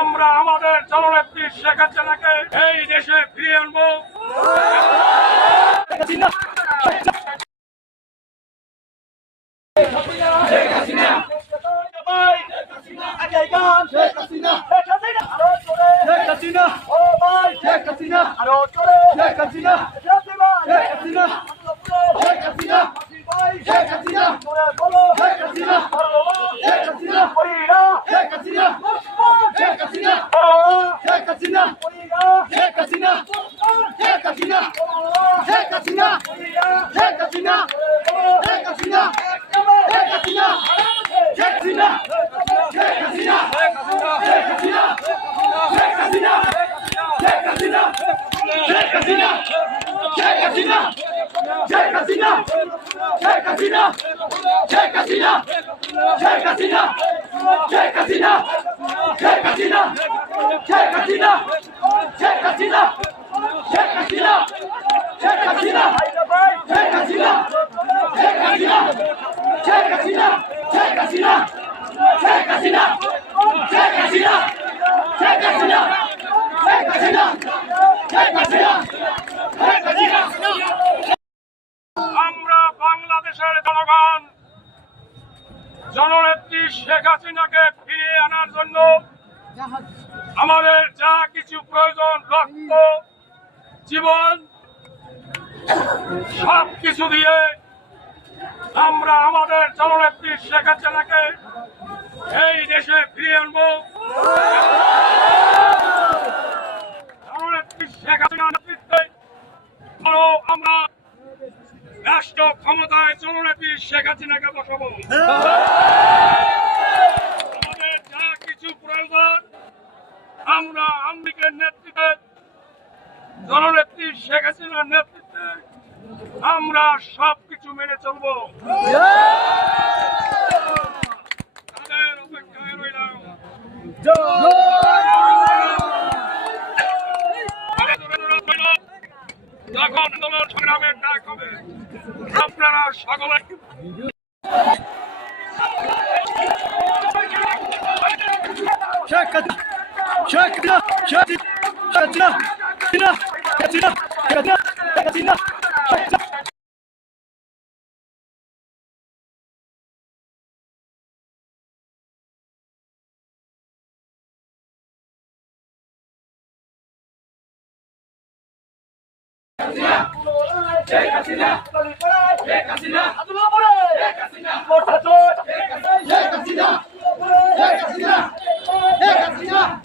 আমরা আমাদের জননেত্রী শেখ হাসিনাকে এই দেশে ফিরিয়ে আনবো। আমরা বাংলাদেশের জনগণ জননেত্রী শেখ হাসিনাকে ফিরিয়ে আনার জন্য আমাদের যা কিছু প্রয়োজন, রক্ত, জীবন, সব কিছু দিয়ে আমরা আমাদের জননেত্রী শেখ হাসিনাকে এই দেশে ফিরিয়ে আনবো। জননেত্রী শেখ হাসিনার নেতৃত্বে আমরা রাষ্ট্র ক্ষমতায় জননেত্রী শেখ হাসিনাকে বসাবো। আমাদের যা কিছু প্রয়োজন আমরা আওয়ামী লীগের নেতৃত্বে, জননেত্রী শেখ হাসিনার নেতৃত্বে আমরা সবকিছু মেনে চলবো। তাদের অপেক্ষায় রইলাম। যখন আন্দোলন সংগ্রামের ডাক হবে আপনারা সকলে Sheikh Hasina, Sheikh Hasina, Sheikh Hasina,